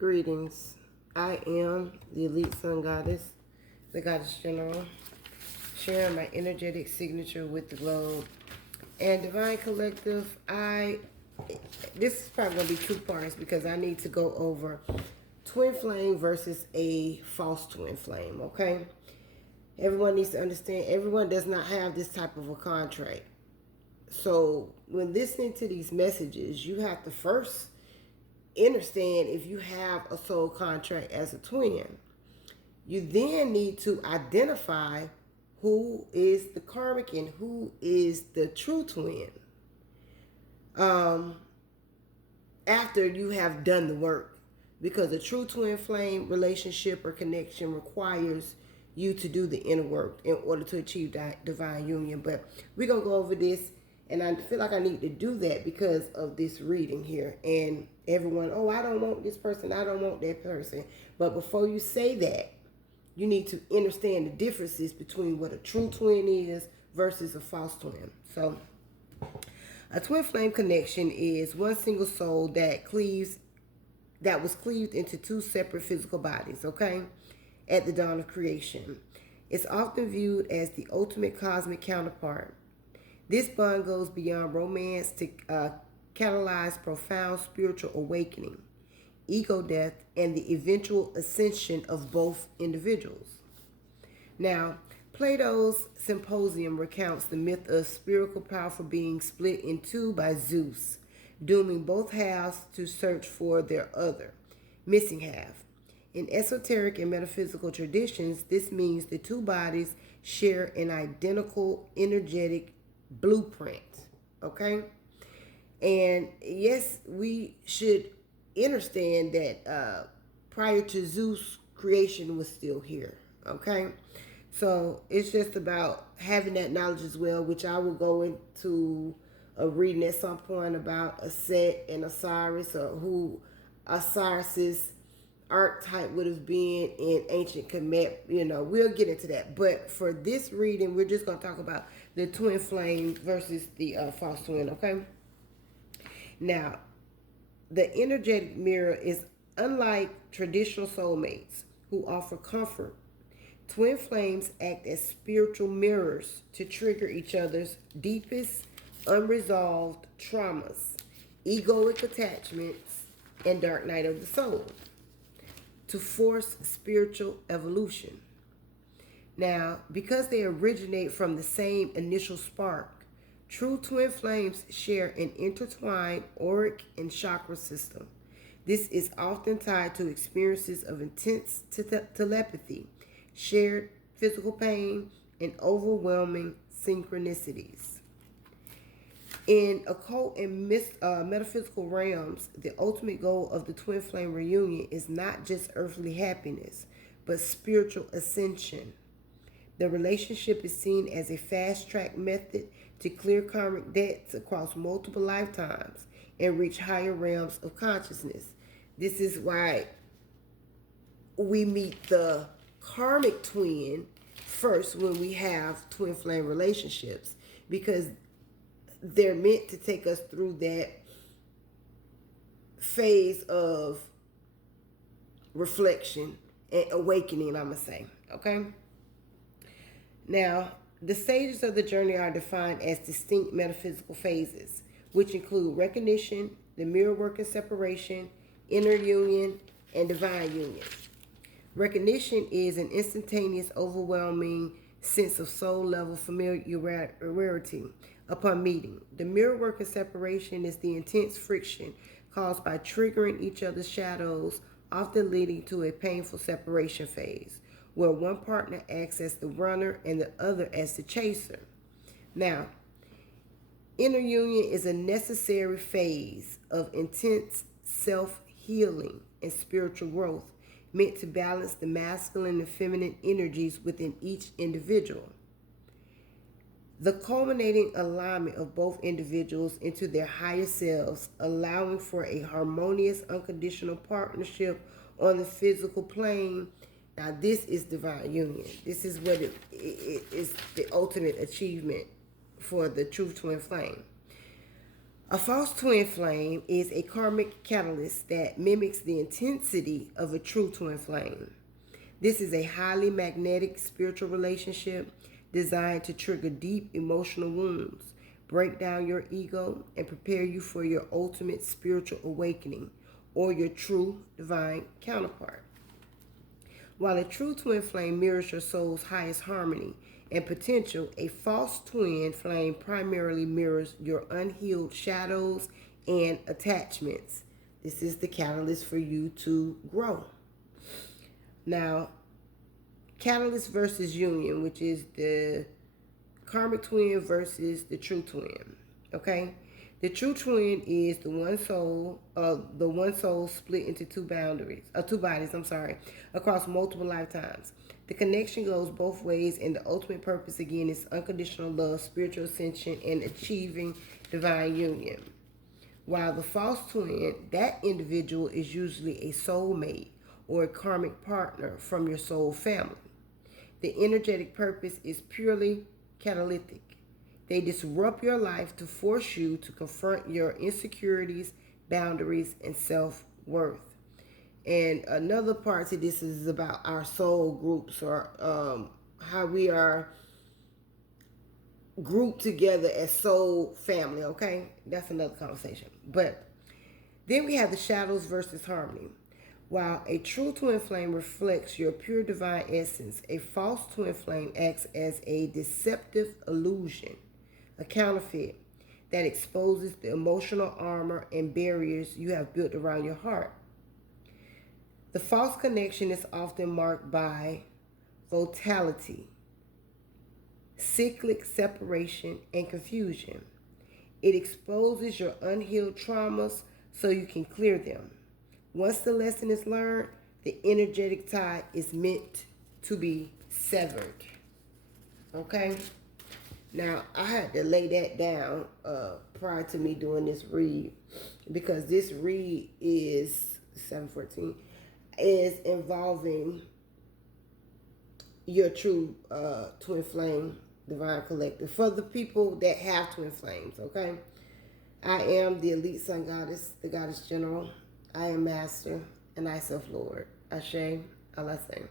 Greetings. I am the Elite Sun Goddess, the Goddess General, sharing my energetic signature with the globe. And Divine Collective, this is probably going to be two parts because I need to go over twin flame versus a false twin flame, okay? Everyone needs to understand everyone does not have this type of a contract. So when listening to these messages, you have to first understand if you have a soul contract as a twin. You then need to identify who is the karmic and who is the true twin. After you have done the work, because a true twin flame relationship or connection requires you to do the inner work in order to achieve divine union. But we're gonna go over this, and I feel like I need to do that because of this reading here. And everyone, oh, I don't want this person, I don't want that person. But before you say that, you need to understand the differences between what a true twin is versus a false twin. So a twin flame connection is one single soul that was cleaved into two separate physical bodies, okay, at the dawn of creation. It's often viewed as the ultimate cosmic counterpart. This bond goes beyond romance to catalyze profound spiritual awakening, ego death, and the eventual ascension of both individuals. Now, Plato's Symposium recounts the myth of spiritual powerful beings split in two by Zeus, dooming both halves to search for their other, missing half. In esoteric and metaphysical traditions, this means the two bodies share an identical energetic blueprint, okay? And yes, we should understand that prior to Zeus, creation was still here, okay? So it's just about having that knowledge as well, which I will go into a reading at some point about a Set and Osiris, or who Osiris's archetype would have been in ancient Kemet. We'll get into that. But for this reading, we're just going to talk about the twin flame versus the false twin, okay? Now, the energetic mirror is unlike traditional soulmates who offer comfort. Twin flames act as spiritual mirrors to trigger each other's deepest unresolved traumas, egoic attachments, and dark night of the soul, to force spiritual evolution. Now, because they originate from the same initial spark, true twin flames share an intertwined auric and chakra system. This is often tied to experiences of intense telepathy, shared physical pain, and overwhelming synchronicities. In occult and metaphysical realms, the ultimate goal of the twin flame reunion is not just earthly happiness, but spiritual ascension. The relationship is seen as a fast-track method to clear karmic debts across multiple lifetimes and reach higher realms of consciousness. This is why we meet the karmic twin first when we have twin flame relationships, because they're meant to take us through that phase of reflection and awakening, I'm going to say, okay? Now, the stages of the journey are defined as distinct metaphysical phases, which include recognition, the mirror work and separation, inner union, and divine union. Recognition is an instantaneous, overwhelming sense of soul-level familiarity upon meeting. The mirror work and separation is the intense friction caused by triggering each other's shadows, often leading to a painful separation phase, where one partner acts as the runner and the other as the chaser. Now, inner union is a necessary phase of intense self-healing and spiritual growth, meant to balance the masculine and feminine energies within each individual. The culminating alignment of both individuals into their higher selves, allowing for a harmonious, unconditional partnership on the physical plane. Now, this is divine union. This is what it is, the ultimate achievement for the true twin flame. A false twin flame is a karmic catalyst that mimics the intensity of a true twin flame. This is a highly magnetic spiritual relationship designed to trigger deep emotional wounds, break down your ego, and prepare you for your ultimate spiritual awakening or your true divine counterpart. While a true twin flame mirrors your soul's highest harmony and potential, a false twin flame primarily mirrors your unhealed shadows and attachments. This is the catalyst for you to grow. Now, catalyst versus union, which is the karmic twin versus the true twin. Okay? The true twin is the one soul split into two bodies, across multiple lifetimes. The connection goes both ways, and the ultimate purpose again is unconditional love, spiritual ascension, and achieving divine union. While the false twin, that individual is usually a soulmate or a karmic partner from your soul family. The energetic purpose is purely catalytic. They disrupt your life to force you to confront your insecurities, boundaries, and self-worth. And another part to this is about our soul groups, or how we are grouped together as soul family, okay? That's another conversation. But then we have the shadows versus harmony. While a true twin flame reflects your pure divine essence, a false twin flame acts as a deceptive illusion, a counterfeit that exposes the emotional armor and barriers you have built around your heart. The false connection is often marked by volatility, cyclic separation, and confusion. It exposes your unhealed traumas so you can clear them. Once the lesson is learned, the energetic tie is meant to be severed. Okay? Now, I had to lay that down prior to me doing this read, because this read is 714, is involving your true twin flame divine collective. For the people that have twin flames, okay? I am the elite sun goddess, the goddess general. I am master, and I self-lord. Ashe, Alaseh.